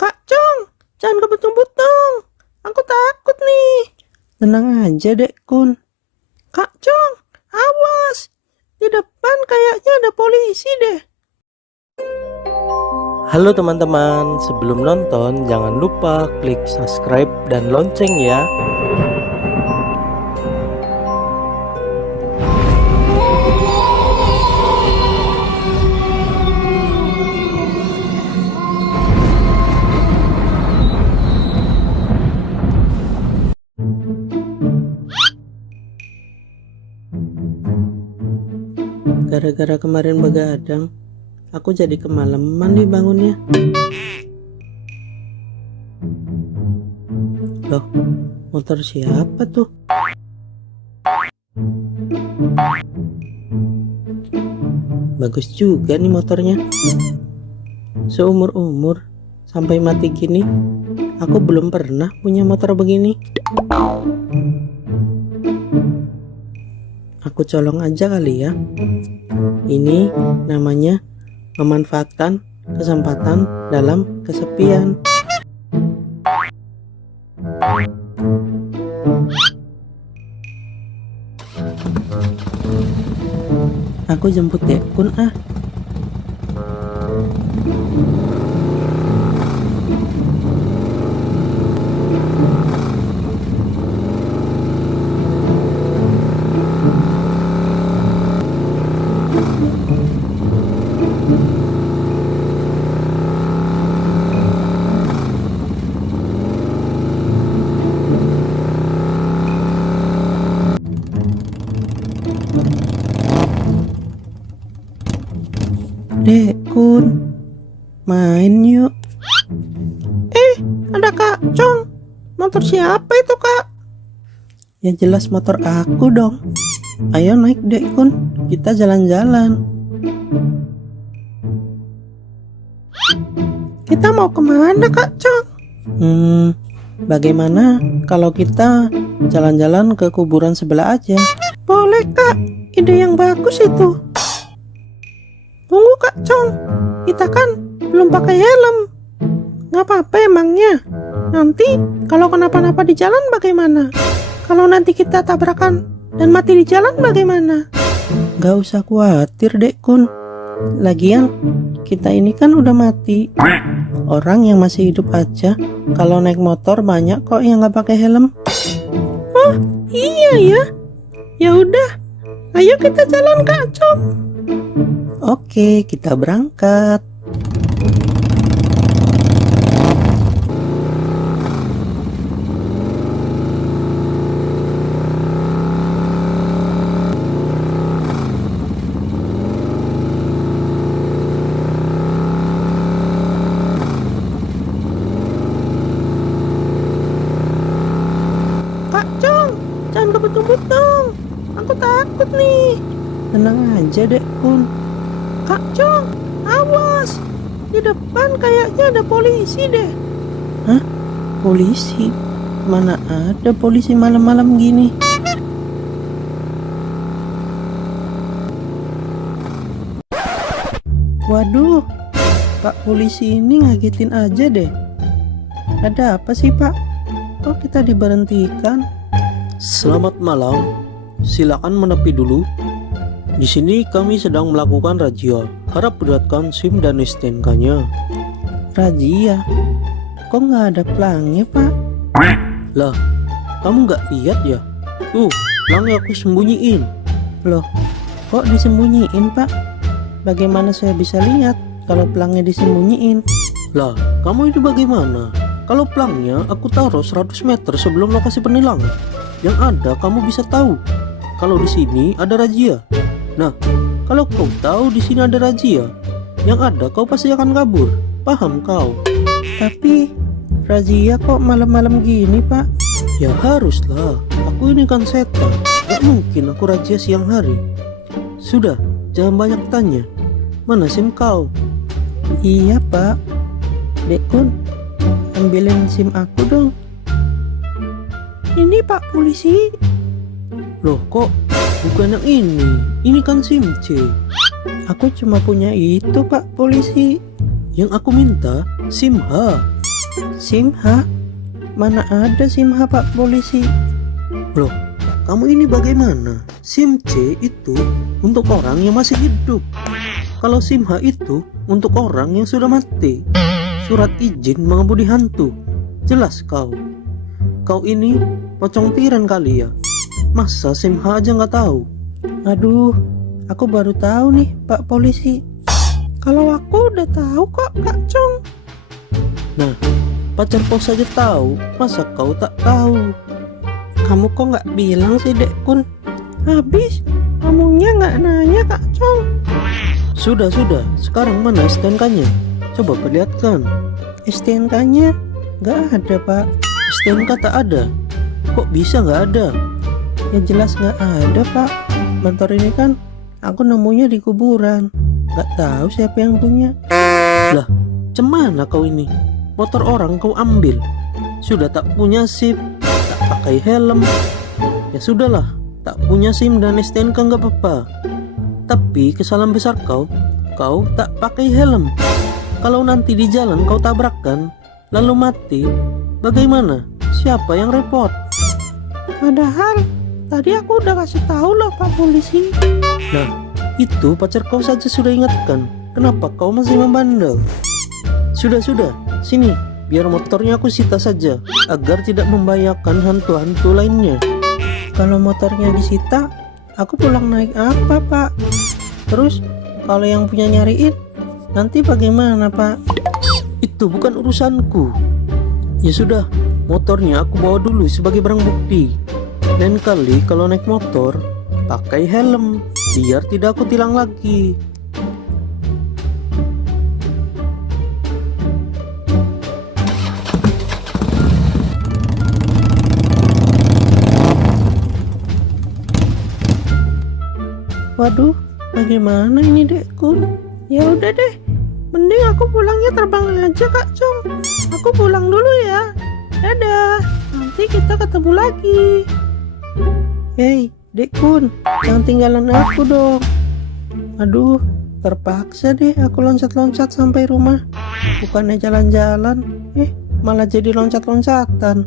Kak Cong, jangan kebetung-betung. Aku takut nih. Tenang aja, Dek Kun. Kak Cong, awas. Di depan kayaknya ada polisi deh. Halo teman-teman, sebelum nonton jangan lupa klik subscribe dan lonceng ya. Gara-gara kemarin begadang, aku jadi kemalaman nih bangunnya. Loh, motor siapa tuh? Bagus juga nih motornya. Seumur-umur sampai mati gini, aku belum pernah punya motor begini. Aku colong aja kali ya. Ini namanya memanfaatkan kesempatan dalam kesepian. Aku jemput Dek Kun ah. Dek Kun, main yuk. Ada Kak Cong. Motor siapa itu, Kak? Ya jelas motor aku dong. Ayo naik Dek Kun, kita jalan-jalan. Kita mau kemana, Kak Cong? Bagaimana kalau kita jalan-jalan ke kuburan sebelah aja? Boleh, Kak. Ide yang bagus itu. Tunggu Kak Cong, kita kan belum pakai helm. Gak apa-apa emangnya. Nanti kalau kenapa-napa di jalan bagaimana? Kalau nanti kita tabrakan dan mati di jalan bagaimana? Gak usah khawatir Dek Kun. Lagian kita ini kan udah mati. Orang yang masih hidup aja kalau naik motor banyak kok yang gak pakai helm. Oh iya ya. Ya udah, ayo kita jalan Kak Cong. Oke, kita berangkat. Kak Cong, jangan kebetung-betung. Aku takut nih. Tenang aja, Dek Kun. Kak Cong, awas. Di depan kayaknya ada polisi deh. Hah? Polisi? Mana ada polisi malam-malam gini? Waduh, Pak polisi ini ngagetin aja deh. Ada apa sih Pak? Kok kita diberhentikan? Selamat malam, silakan menepi dulu. Di sini kami sedang melakukan razia. Harap perlihatkan SIM dan STNK-nya. Razia? Kok nggak ada pelangnya, Pak? Lah, kamu nggak lihat ya? Tuh, pelangnya aku sembunyiin. Loh, kok disembunyiin, Pak? Bagaimana saya bisa lihat kalau pelangnya disembunyiin? Lah, kamu itu bagaimana? Kalau pelangnya aku taruh 100 meter sebelum lokasi penilangan. Yang ada kamu bisa tahu kalau di sini ada razia. Nah, kalau kau tahu di sini ada razia, yang ada kau pasti akan kabur. Paham kau? Tapi razia kok malam-malam gini, Pak? Ya haruslah. Aku ini kan setan. Gak mungkin aku razia siang hari. Sudah, jangan banyak tanya. Mana SIM kau? Iya, Pak. Dek Kun, ambilin SIM aku dong. Ini Pak polisi. Loh kok bukan yang ini kan SIM C. Aku cuma punya itu Pak polisi. Yang aku minta SIM H. SIM-H? Mana ada SIM-H Pak Polisi? Loh, kamu ini bagaimana? SIM C itu untuk orang yang masih hidup. Kalau SIM H itu untuk orang yang sudah mati. Surat izin mengemudi hantu. Jelas kau. Kau ini pocong tiran kali ya. Masa SIM H aja nggak tahu? Aduh, aku baru tahu nih Pak Polisi. Kalau aku udah tahu kok Kak Cong. Nah, pacar kau saja tahu, masa kau tak tahu? Kamu kok nggak bilang sih Dek Kun? Habis, kamunya nggak nanya Kak Cong. Sudah, sekarang mana STNK-nya? Coba perlihatkan. STNK-nya nggak ada Pak. STNK tak ada? Kok bisa nggak ada? Ya jelas nggak ada Pak. Motor ini kan aku nemunya di kuburan. Nggak tahu siapa yang punya. Lah, cemana kau ini? Motor orang kau ambil. Sudah tak punya SIM, tak pakai helm. Ya sudahlah, tak punya SIM dan STNK nggak apa-apa. Tapi kesalahan besar kau tak pakai helm. Kalau nanti di jalan kau tabrakan, lalu mati, bagaimana? Siapa yang repot? Padahal tadi aku udah kasih tahu loh Pak Polisi. Nah, itu pacar kau saja sudah ingatkan. Kenapa kau masih membandel? Sudah, sini, biar motornya aku sita saja, agar tidak membahayakan hantu-hantu lainnya. Kalau motornya disita, aku pulang naik apa Pak? Terus kalau yang punya nyariin, nanti bagaimana Pak? Itu bukan urusanku. Ya sudah, motornya aku bawa dulu sebagai barang bukti. Lain kali kalau naik motor, pakai helm, biar tidak aku tilang lagi. Waduh, bagaimana ini Dek Kun? Ya udah deh, mending aku pulangnya terbang aja Kak Cong. Aku pulang dulu ya. Dadah, nanti kita ketemu lagi. Hei, Dek Kun, jangan tinggalin aku dong. Aduh, terpaksa deh aku loncat-loncat sampai rumah. Bukannya jalan-jalan, malah jadi loncat-loncatan.